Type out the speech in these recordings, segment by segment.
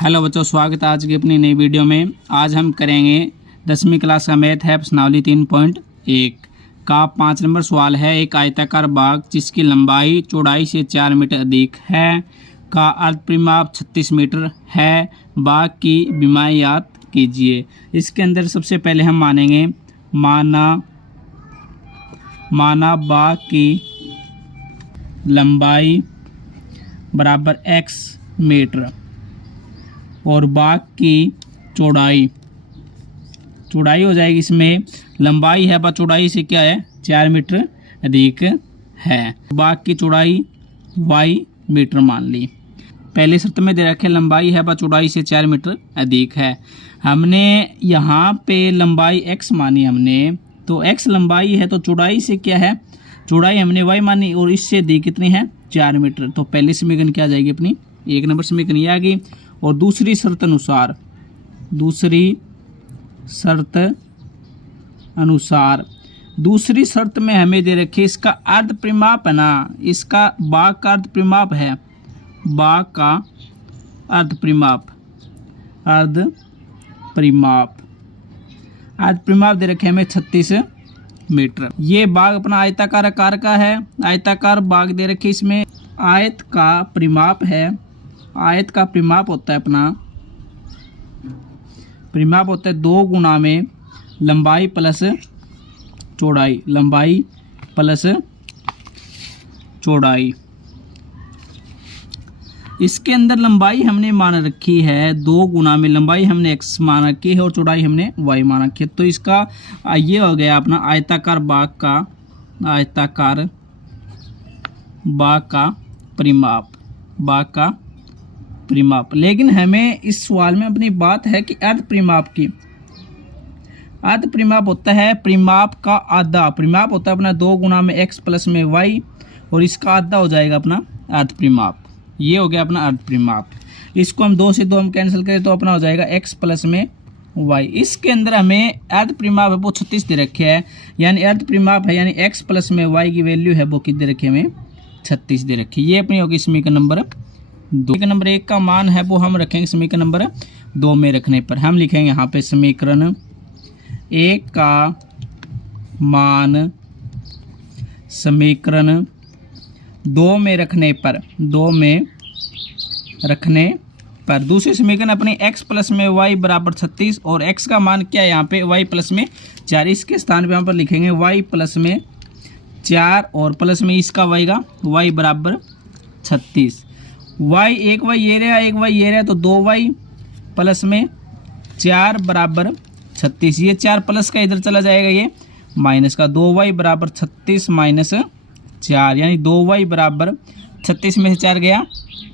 Hello बच्चों, स्वागत है आज की अपनी नई वीडियो में। आज हम करेंगे 10वीं क्लास का मैथ है प्रश्नावली 3.1 का 5 नंबर सवाल है। एक आयताकार बाग जिसकी लंबाई चौड़ाई से 4 मीटर अधिक है का अर्ध परिमाप 36 मीटर है। बाग की विमाएं याद कीजिए। इसके अंदर सबसे पहले हम मानेंगे माना बाग की लंबाई बराबर x मीटर और बाग की चौड़ाई हो जाएगी। इसमें लंबाई है पर चौड़ाई से क्या है 4 मीटर अधिक है। बाग की चौड़ाई y मीटर मान ली। पहले शर्त में दे रखे लंबाई है पर चौड़ाई से 4 मीटर अधिक है। हमने यहाँ पे लंबाई x मानी हमने, तो x लंबाई है तो चौड़ाई से क्या है, चौड़ाई हमने y मानी और इससे दी कितनी है 4 मीटर। तो पहली समीकरण क्या आ जाएगी अपनी, 1 नंबर समीकरण ये आ गई। और दूसरी शर्त में हमें दे रखी इसका अर्ध परिमाप है ना, इसका बाग का अर्ध परिमाप है, बाग का अर्ध परिमाप दे रखे हमें 36 मीटर। ये बाग अपना आयताकार आकार का है, आयताकार बाग दे रखे। इसमें आयत का परिमाप है, आयत का परिमाप होता है अपना, परिमाप होता है 2 गुना में लंबाई प्लस चौड़ाई। इसके अंदर लंबाई हमने मान रखी है 2 गुना में लंबाई हमने x मान रखी है और चौड़ाई हमने y मान रखी है। तो इसका ये हो गया अपना आयताकार बाग का परिमाप। लेकिन हमें इस सवाल में अपनी बात है कि अर्ध परिमाप की, अर्ध परिमाप होता है परिमाप का आधा। परिमाप होता है अपना 2 गुना में x प्लस में y और इसका आधा हो जाएगा अपना अर्ध परिमाप। ये हो गया अपना अर्ध परिमाप। इसको हम 2 से 2 हम कैंसिल करें तो अपना हो जाएगा x प्लस में y। इसके अंदर हमें अर्ध परिमाप है वो 36 दे रखे है, यानी अर्ध परिमाप है यानी x प्लस में y की वैल्यू है वो कितने दे रखी है हमें 36 दे रखी। ये अपनी होगी समीकरण नंबर 2। समीकरण नंबर 1 का मान है वो हम रखेंगे समीकरण नंबर 2 में रखने पर। हम लिखेंगे यहाँ पे समीकरण 1 का मान समीकरण 2 में रखने पर दूसरी समीकरण अपनी x प्लस में y बराबर 36 और x का मान क्या है यहाँ पे y प्लस में 4। इसके स्थान पे यहाँ पर लिखेंगे y प्लस में 4 और प्लस में इसका y का y बराबर 36। y एक y ये रहा, एक y ये रहा, तो 2y प्लस में 4 बराबर 36। ये 4 प्लस का इधर चला जाएगा, ये माइनस का 2y बराबर 36 माइनस 4 यानी 2y बराबर 36 में से 4 गया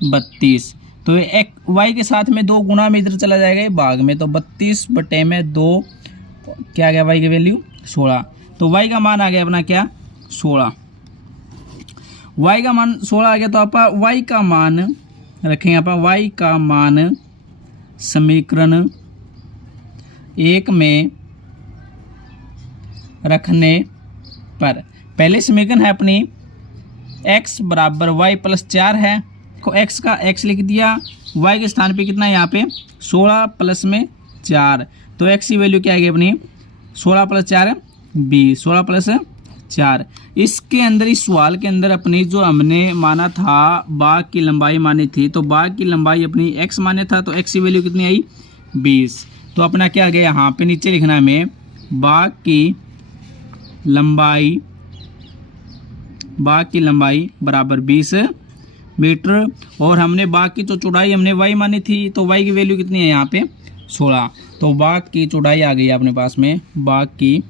32। तो एक y के साथ में 2 गुना में इधर चला जाएगा ये भाग में, तो 32/2 क्या आ गया y की वैल्यू 16। तो y का मान आ गया अपना क्या 16। y का मान 16 आ गया। तो आप y का मान रखेंगे, आप y का मान समीकरण 1 में रखने पर पहले समीकरण है अपनी x बराबर y प्लस 4 है, को x का x लिख दिया, y के स्थान पे कितना है यहाँ पे 16 प्लस में 4। तो x की वैल्यू क्या आएगी अपनी 16 प्लस 4 20, 16 प्लस 4। इसके अंदर इस सवाल के अंदर अपनी जो हमने माना था बाग की लंबाई मानी थी, तो बाग की लंबाई अपनी x माने था, तो x की वैल्यू कितनी आई 20। तो अपना क्या आ गया यहाँ पे नीचे लिखना है हमें बाग की लंबाई बराबर 20 मीटर और हमने बाग की जो चौड़ाई हमने y मानी थी, तो y की वैल्यू कितनी है यहाँ पे 16। तो बाग की चौड़ाई आ गई अपने पास में, बाग की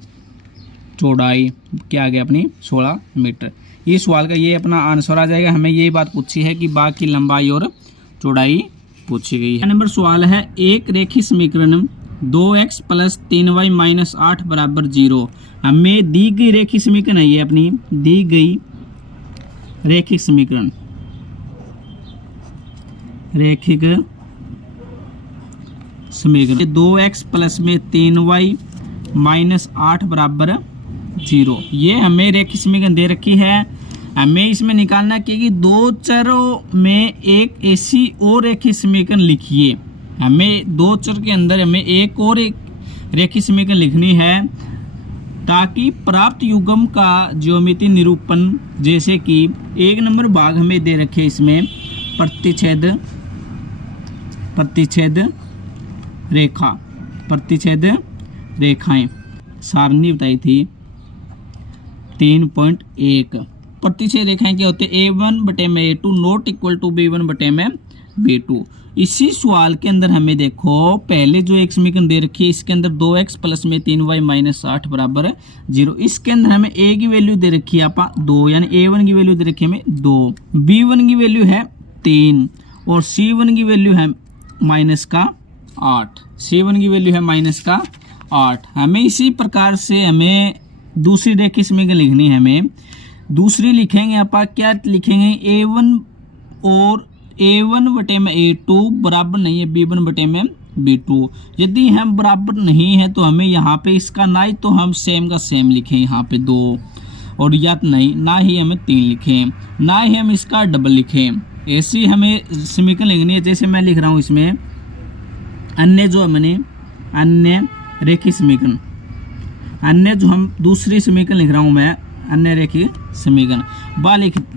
चौड़ाई क्या आ गया अपनी 16 मीटर। ये सवाल का ये अपना आंसर आ जाएगा। हमें यही बात पूछी है कि बाग की लंबाई और चौड़ाई पूछी गई है। नंबर सवाल है एक रेखीय समीकरण 2x प्लस 3y माइनस 8 बराबर 0। हमें दी गई रेखीय समीकरण है ये अपनी दी गई रैखिक समीकरण 2x प्लस में 3y माइनस 8 बराबर 0। ये हमें रैखिक समीकरण दे रखी है। हमें इसमें निकालना कि दो चरों में एक ऐसी और रैखिक समीकरण लिखिए हमें दो चर के अंदर हमें एक और एक रेखीय समीकरण लिखनी है ताकि प्राप्त युग्म का ज्यामितीय निरूपण, जैसे कि 1 नंबर भाग हमें दे रखे इसमें प्रतिच्छेद रेखाएं सारणी बताई थी 3.1। प्रतिच्छेद रेखाएं क्या होते हैं? A1/A2 not equal to B1/B2। इसी सवाल के अंदर हमें देखो पहले जो एक समीकरण दे रखी है इसके अंदर 2x प्लस में 3y माइनस 8 बराबर 0। इसके अंदर हमें a की वैल्यू दे रखी है आपा 2, यानी a1 की वैल्यू दे रखी है हमें 2, b1 की वैल्यू है 3 और c1 की वैल्यू है माइनस का 8। c1 की वैल्यू है माइनस का 8। हमें इसी प्रकार से हमें दूसरी रेखीय समीकरण लिखनी है। हमें दूसरी लिखेंगे आपा क्या लिखेंगे? a1 और A1/A2 बराबर नहीं है B1/B2। यदि हम बराबर नहीं है तो हमें यहाँ पे इसका ना ही तो हम सेम का सेम लिखें यहाँ पे 2, और या नहीं ना ही हमें 3 लिखें, ना ही हम इसका डबल लिखें। ऐसी हमें समीकरण लिखनी है। जैसे मैं लिख रहा हूँ इसमें अन्य जो मैंने अन्य रेखीय समीकरण, अन्य जो हम दूसरी समीकरण लिख रहा हूँ मैं अन्य रेखीय समीकरण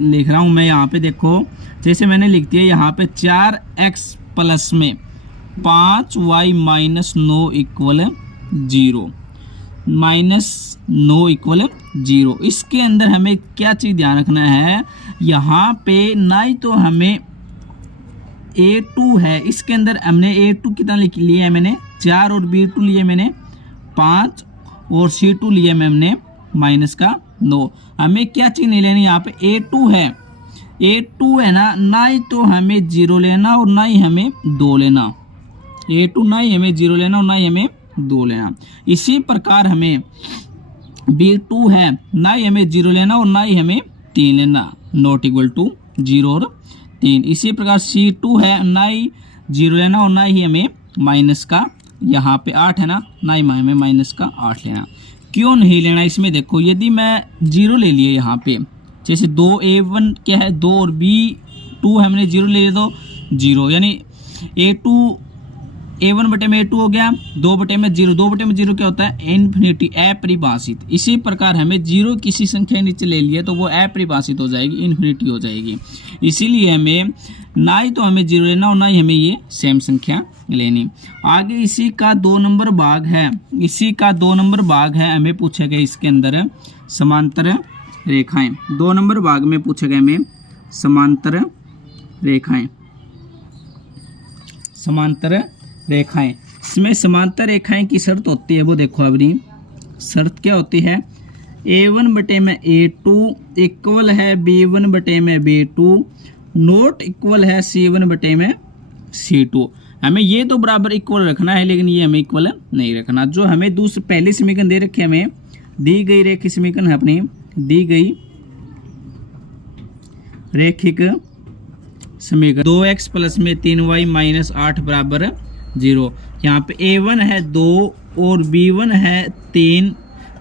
लिख रहा हूँ मैं। यहाँ पे देखो जैसे मैंने लिख दिया यहाँ पे 4x प्लस में 5y माइनस 9 इक्वल 0, -9 = 0। इसके अंदर हमें क्या चीज़ ध्यान रखना है? यहाँ पे ना ही तो हमें a2 है, इसके अंदर हमने a2 कितना लिख लिया है मैंने 4 और b2 लिए मैंने 5 और c2 लिए हमने माइनस का 9। हमें क्या चीज़ नहीं लेनी यहाँ पे a2 है ना ही तो हमें 0 लेना और ना ही हमें 2 लेना। a2 ना ही हमें 0 लेना और ना ही हमें 2 लेना। इसी प्रकार हमें b2 है ना ही हमें 0 लेना और ना ही हमें 3 लेना, नॉट इक्वल टू 0 और 3। इसी प्रकार c2 है ना ही 0 लेना और ना ही हमें माइनस का यहाँ पे 8 है ना ही हमें माइनस का 8 लेना। क्यों नहीं लेना? इसमें देखो यदि मैं 0 ले लिए यहाँ पे, जैसे 2a1 क्या है 2 और b2 हमने 0 ले लिया तो 0, यानी a1/A2 हो गया 2/0। 2/0 क्या होता है? इन्फिनिटी, अपरिभाषित। इसी प्रकार हमें 0 किसी संख्या नीचे ले लिया तो वो अपरिभाषित हो जाएगी, इन्फिनिटी हो जाएगी। इसीलिए हमें ना ही तो हमें 0 लेना और ना ही हमें ये सेम संख्या लेनी। आगे इसी का 2 नंबर भाग है, हमें पूछा गया इसके अंदर समांतर रेखाएं। 2 नंबर भाग में पूछा गया हमें समांतर रेखाएं। इसमें समांतर रेखाएं की शर्त होती है, वो देखो अपनी शर्त क्या होती है? A1/A2 इक्वल है B1/B2 नोट इक्वल है C1/C2। हमें ये तो बराबर इक्वल रखना है, लेकिन ये हमें इक्वल नहीं रखना। जो हमें दूसरी पहली समीकरण दे रखी है, हमें दी गई रेखीय समीकरण है अपनी, दी गई रेखिक समीकरण 2x प्लस में 3y माइनस 8 बराबर 0। यहाँ पे a1 है 2 और b1 है 3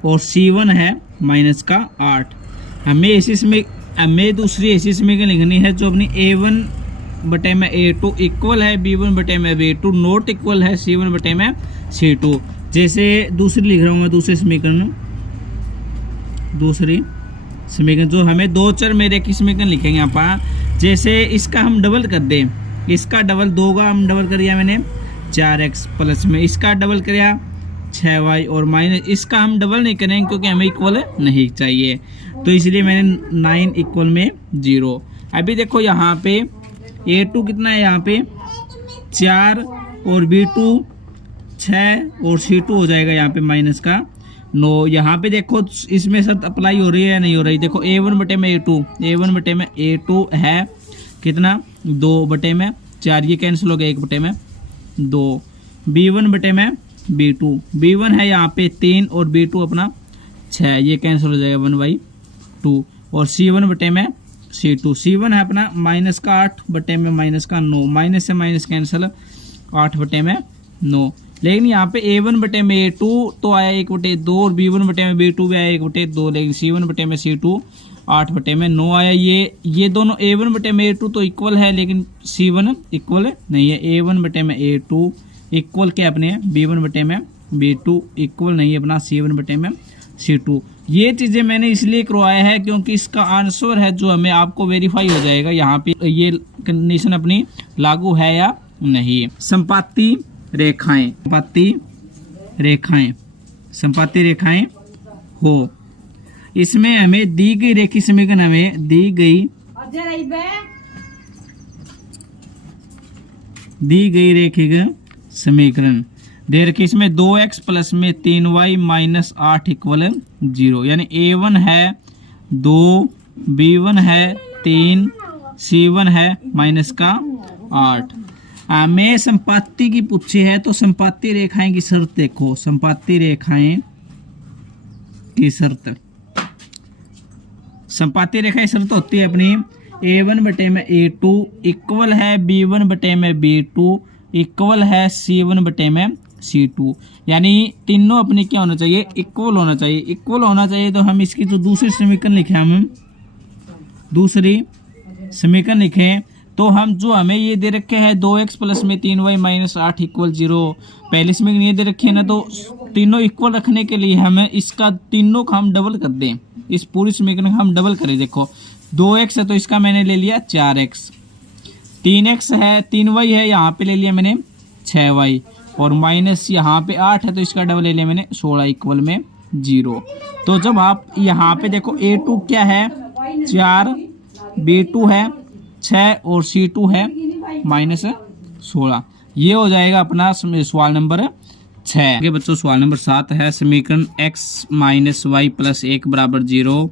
और c1 है माइनस का 8। हमें दूसरी ऐसी समीकरण लिखनी है जो अपनी A1/A2 इक्वल है B1/B2 नोट इक्वल है C1/C2। जैसे दूसरी लिख रहा हूँ मैं, दूसरी समीकरण जो हमें 2 चर में रेखीय समीकरण लिखेंगे आप। जैसे इसका हम डबल कर दें, इसका डबल 2 का हम डबल कर दिया मैंने 4x प्लस में, इसका डबल किया 6y और माइनस, इसका हम डबल नहीं करेंगे क्योंकि हमें इक्वल नहीं चाहिए, तो इसलिए मैंने 9 इक्वल में 0। अभी देखो यहाँ पे a2 कितना है, यहाँ पे 4 और b2 6 और c2 हो जाएगा यहाँ पे माइनस का 9। यहाँ पे देखो इसमें शर्त अप्लाई हो रही है या नहीं हो रही? देखो A1/A2 है कितना 2/4, ये कैंसिल हो गया 1/2। B1/B2 B1 है यहाँ पे 3 और B2 अपना 6, ये कैंसिल हो जाएगा 1/2। और C1/C2 C1 है अपना माइनस का 8/9, माइनस से माइनस कैंसिल 8/9। लेकिन यहाँ पे A1/A2 तो आया 1/2 और B1/B2 भी आया 1/2, लेकिन C1/C2 8/9 आया। ये दोनों A1/A2 तो इक्वल है, लेकिन C1 इक्वल नहीं है। A1/A2 इक्वल क्या अपने B1/B2 इक्वल नहीं है अपना C1/C2। ये चीज़ें मैंने इसलिए करवाया है क्योंकि इसका आंसर है जो हमें आपको वेरीफाई हो जाएगा यहाँ पे ये कंडीशन अपनी लागू है या नहीं। संपाती रेखाएं हो, इसमें हमें दी गई रेखीय समीकरण रेखीय समीकरण दे रखी। इसमें 2x प्लस में 3y माइनस 8 इक्वल 0, यानी A1 है 2, B1 है 3, C1 है माइनस का 8। हमें संपाती की पूछी है तो संपाती रेखाएं की शर्त देखो। संपाती रेखाएं की शर्त होती है अपनी A1/A2 इक्वल है B1/B2 इक्वल है C1/C2, यानी तीनों अपने क्या होना चाहिए, इक्वल होना चाहिए। इक्वल होना चाहिए तो हम इसकी जो दूसरी समीकरण लिखें तो हम जो हमें ये दे रखे हैं 2x प्लस में 3y माइनस 8 इक्वल 0, पहली समीकरण ये दे रखी है ना, तो तीनों इक्वल रखने के लिए हमें इसका तीनों का हम डबल कर दें। इस पूरी समीकरण का हम डबल करें। देखो 2x है तो इसका मैंने ले लिया 4x, 3x है 3y है यहाँ पे ले लिया मैंने 6y, और माइनस यहाँ पे 8 है तो इसका डबल ले लिया मैंने 16 इक्वल में 0। तो जब आप यहाँ पे देखो A2 क्या है 4, B2 है 6 और C2 है माइनस 16। ये हो जाएगा अपना सवाल नंबर 6। आगे बच्चों सवाल नंबर 7 है। समीकरण x माइनस वाई प्लस 1 बराबर 0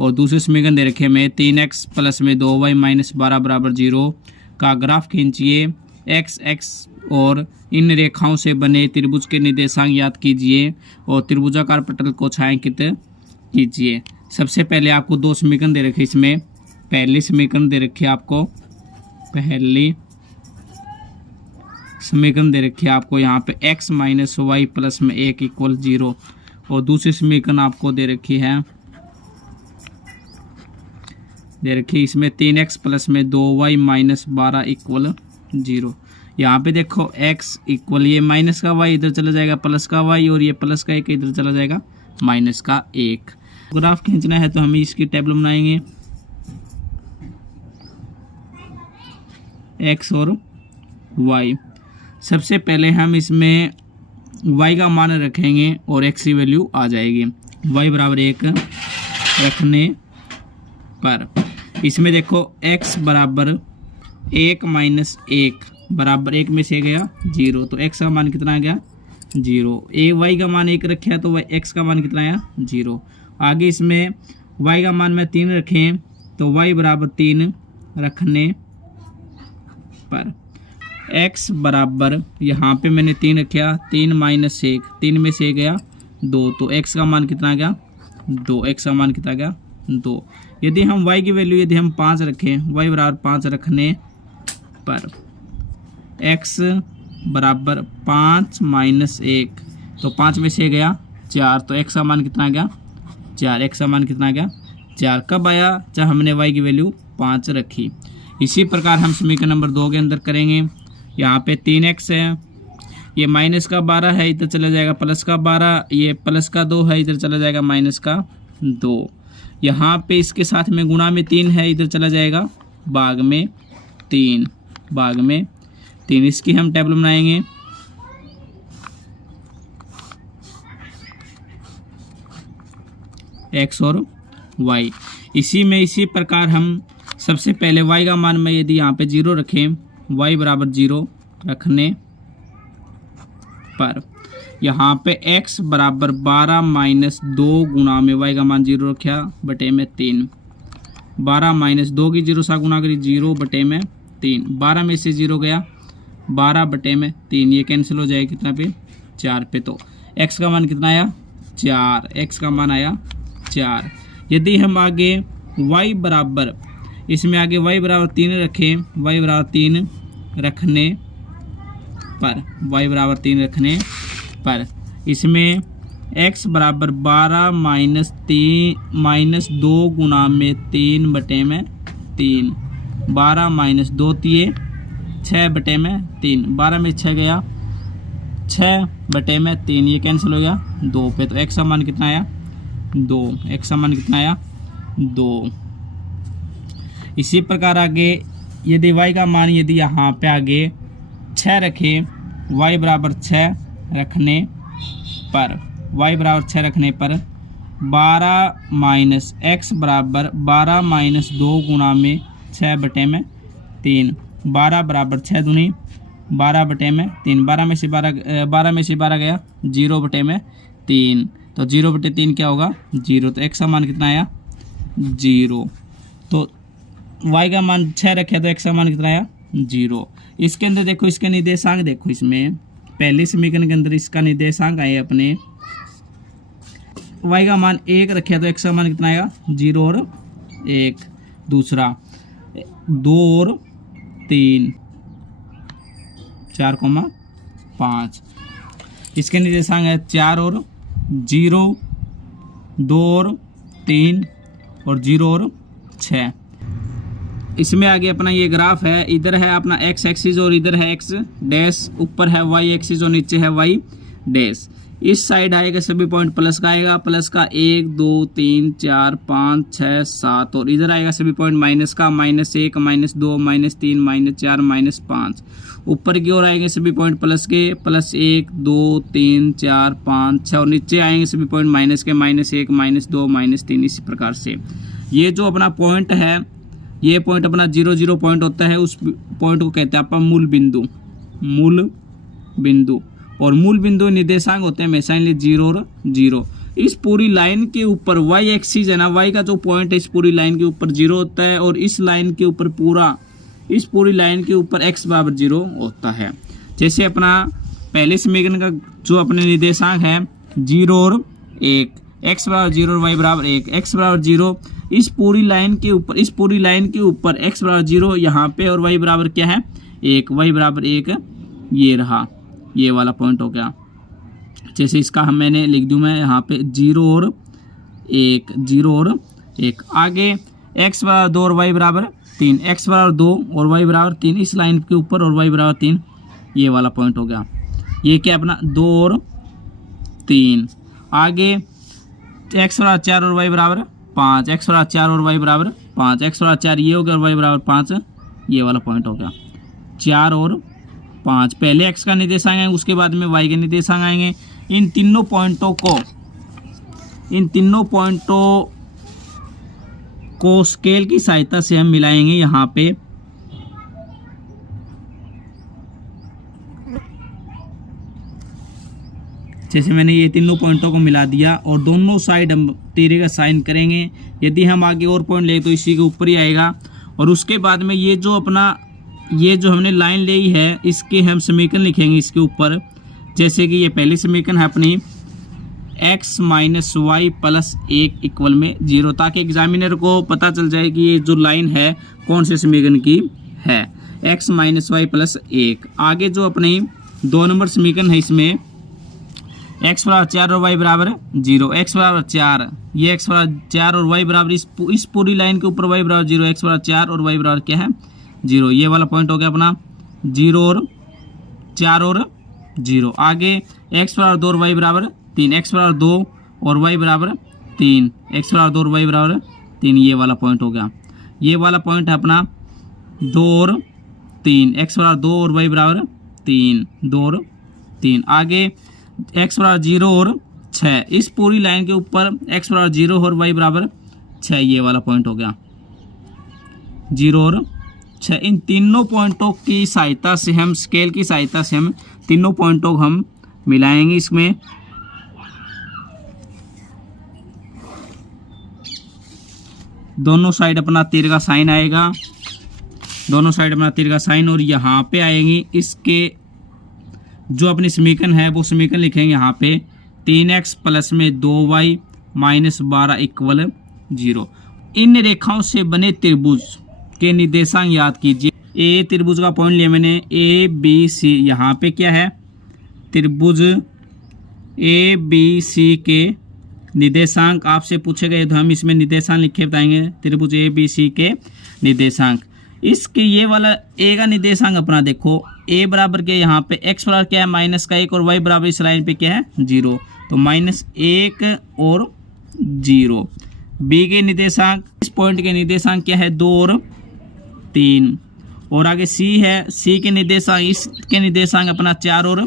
और दूसरे समीकरण दे रखे में 3x प्लस में 2y माइनस 12 बराबर 0 का ग्राफ खींचिए। x और इन रेखाओं से बने त्रिभुज के निर्देशांक ज्ञात कीजिए और त्रिभुजाकार पटल को छायांकित कीजिए। सबसे पहले आपको दो समीकरण दे रखे। इसमें पहली समीकरण दे रखी है आपको, यहाँ पे x माइनस वाई प्लस में 1 इक्वल 0 और दूसरी समीकरण आपको दे रखी इसमें 3x प्लस में 2y माइनस 12 इक्वल 0। यहाँ पे देखो x इक्वल ये माइनस का y इधर चला जाएगा प्लस का y, और ये प्लस का 1 इधर चला जाएगा माइनस का 1। ग्राफ खींचना है तो हम इसकी टेबल बनाएंगे x और y। सबसे पहले हम इसमें y का मान रखेंगे और x की वैल्यू आ जाएगी। y बराबर 1 रखने पर इसमें देखो x बराबर 1 माइनस 1 बराबर 1 में से गया 0, तो x का मान कितना आ गया 0। y का मान 1 रखे तो x का मान कितना आया 0। आगे इसमें y का मान में 3 रखें तो y बराबर 3 रखने पर x बराबर यहाँ पे मैंने 3 रखा, 3 माइनस 1, 3 में से गया 2, तो x का मान कितना गया 2। x का मान कितना गया 2। यदि हम y की वैल्यू यदि हम 5 रखें, y बराबर 5 रखने पर x बराबर 5 माइनस 1, तो 5 में से गया 4, तो x का मान कितना गया 4। x का मान कितना गया 4 कब आया, जब हमने y की वैल्यू 5 रखी। इसी प्रकार हम समीकरण नंबर 2 के अंदर करेंगे। यहाँ पे 3x है, ये माइनस का 12 है इधर चला जाएगा प्लस का 12, ये प्लस का 2 है इधर चला जाएगा माइनस का 2। यहाँ पे इसके साथ में गुणा में 3 है इधर चला जाएगा भाग में 3, इसकी हम टेबल बनाएंगे। x और y इसी प्रकार हम सबसे पहले y का मान में यदि यहाँ पे 0 रखें, y बराबर 0 रखने पर यहाँ पे x बराबर 12 माइनस 2 गुणा में y का मान 0 रखा बटे में 3, 12 माइनस 2 की 0 सा गुणा करी 0 बटे में 3, 12 में से 0 गया 12 बटे में 3, ये कैंसिल हो जाएगा कितना पे 4 पे, तो x का मान कितना आया 4। x का मान आया 4। यदि हम आगे y बराबर इसमें आगे y बराबर 3 रखें, y बराबर 3 रखने पर इसमें x बराबर 12 माइनस 2 गुना में 3 बटे में 3, 12 माइनस 2 तिये 6 बटे में 3, 12 में 6 गया 6 बटे में 3, ये कैंसिल हो गया 2 पे, तो x का मान कितना आया 2, x का मान कितना आया 2। इसी प्रकार आगे यदि y का मान यदि यहाँ पे आगे 6 रखें, y बराबर 6 रखने पर, y बराबर 6 रखने पर 12 माइनस x बराबर 12 माइनस 2 गुना में 6 बटे में 3, 12 बराबर 6 दूनी 12 बटे में 3, 12 में से 12 गया 0 बटे में 3, तो 0 बटे 3 क्या होगा 0, तो x का मान कितना आया 0। तो y का मान 6 रखे तो x का मान कितना आया 0। इसके अंदर देखो, इसके निर्देशांक देखो, इसमें पहले समीकरण के अंदर इसका निर्देशांक आए अपने, y का मान 1 रखे तो x का मान कितना आएगा 0 और 1, दूसरा 2 और 3, 4,5, इसके निर्देशांक है 4 और 0, 2 और 3 और 0 और 6। इसमें आगे अपना ये ग्राफ है, इधर है अपना x एक्सिस और इधर है x डैश, ऊपर है y एक्सिस और नीचे है y डैश। इस साइड आएगा सभी पॉइंट प्लस का आएगा, प्लस का 1 2 3 4 5 6 7, और इधर आएगा सभी पॉइंट माइनस का, -1 -2 -3 -4 -5। ऊपर की ओर आएंगे सभी पॉइंट प्लस के, +1 2 3 4 5 6, और नीचे आएंगे सभी पॉइंट माइनस के, -1 -2 -3। इसी प्रकार से ये जो अपना पॉइंट है, ये पॉइंट अपना 0 0 पॉइंट होता है, उस पॉइंट को कहते हैं अपन मूल बिंदु, और मूल बिंदु निर्देशांक होते हैं हमेशा 0 और 0। इस पूरी लाइन के ऊपर y एक्सिस है ना, y का जो पॉइंट है इस पूरी लाइन के ऊपर 0 होता है, और इस लाइन के ऊपर इस पूरी लाइन के ऊपर x बराबर 0 होता है। जैसे अपना पहले समीकरण का जो अपने निर्देशांक है 0 और 1, x बराबर 0 और y बराबर 1, x बराबर 0 इस पूरी लाइन के ऊपर x बराबर 0 यहाँ पे, और y बराबर क्या है 1, y बराबर 1 ये रहा, ये वाला पॉइंट हो गया। जैसे इसका मैंने लिख दूँ मैं यहाँ पे 0 और 1, 0 और 1। आगे x बराबर 2 और y बराबर 3, x बराबर 2 और y बराबर 3 इस लाइन के ऊपर, और y बराबर 3 ये वाला पॉइंट हो गया। ये क्या अपना 2 और 3। आगे x बराबर 4 और y बराबर 5, x बराबर 4 और y बराबर 5, x बराबर 4 ये हो गया और y बराबर 5 ये वाला पॉइंट हो गया। 4 और 5 पहले x का निर्देशांक है, उसके बाद में y के निर्देशांक आएंगे। इन तीनों पॉइंटों को स्केल की सहायता से हम मिलाएंगे यहाँ पे। जैसे मैंने ये तीनों पॉइंटों को मिला दिया, और दोनों साइड हम तीरे का साइन करेंगे। यदि हम आगे और पॉइंट ले तो इसी के ऊपर ही आएगा, और उसके बाद में ये जो हमने लाइन ली है इसके हम समीकरण लिखेंगे इसके ऊपर। जैसे कि ये पहली समीकरण है अपनी x minus y plus 1 equal में 0, ताकि एग्जामिनर को पता चल जाए कि ये जो लाइन है कौन से समीकरण की है, x माइनस वाई प्लस 1। आगे जो अपनी 2 नंबर समीकरण है इसमें x बराबर 4 और y बराबर 0, x बराबर 4, ये x बराबर 4 और y बराबर इस पूरी लाइन के ऊपर y बराबर 0, x बराबर 4 और y बराबर क्या है 0, ये वाला पॉइंट हो गया अपना 0 और 4 और 0। आगे x बराबर 2 और y बराबर 3, x बराबर 2 और y बराबर 3, x बराबर 2 और y बराबर 3, ये वाला पॉइंट हो गया। ये वाला पॉइंट है अपना 2 और 3, x बराबर 2 और y बराबर 3, 2 और 3। आगे x बराबर 0 और 6, इस पूरी लाइन के ऊपर x बराबर 0 और y बराबर 6, ये वाला पॉइंट हो गया 0 और 6। इन तीनों पॉइंटों की सहायता से हम स्केल की सहायता से हम तीनों पॉइंटों को हम मिलाएंगे। इसमें दोनों साइड अपना तीर का साइन आएगा, दोनों साइड अपना तीर का साइन, और यहाँ पे आएंगी इसके जो अपनी समीकरण है वो समीकरण लिखेंगे यहाँ पे 3x प्लस में 2y माइनस 12 इक्वल 0। इन रेखाओं से बने त्रिभुज के निर्देशांक याद कीजिए। ए त्रिभुज का पॉइंट लिया मैंने, ए बी सी, यहाँ पे क्या है त्रिभुज ए बी सी के निर्देशांक आपसे पूछे गए तो हम इसमें निर्देशांक लिखे बताएंगे। त्रिभुज ए बी सी के निर्देशांक, इसके ये वाला ए का निर्देशांक अपना देखो, ए बराबर के यहाँ पे एक्स बराबर क्या है -1 और वाई बराबर इस लाइन पे क्या है 0, तो -1 और 0। बी के निर्देशांक, इस पॉइंट के निर्देशांक क्या है 2 और 3, और आगे सी है, सी के निर्देशांक, इसके निर्देशांक अपना 4 और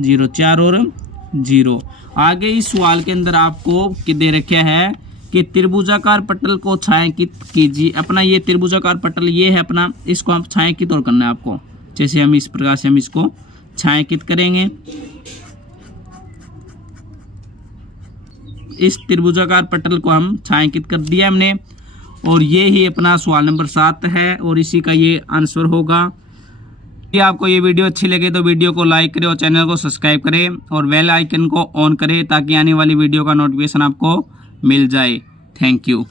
0, 4 और 0। आगे इस सवाल के अंदर आपको दे रखा है कि त्रिभुजाकार पटल को छायांकित कीजिए। अपना ये त्रिभुजाकार पटल ये है अपना, इसको आप छायांकित और करना है आपको। जैसे हम इस प्रकार से हम इसको छायांकित करेंगे। इस त्रिभुजाकार पटल को हम छायांकित कर दिया हमने, और ये ही अपना सवाल नंबर 7 है और इसी का ये आंसर होगा। यदि आपको ये वीडियो अच्छी लगे तो वीडियो को लाइक करें और चैनल को सब्सक्राइब करें और बेल आइकन को ऑन करें ताकि आने वाली वीडियो का नोटिफिकेशन आपको मिल जाए। Thank you.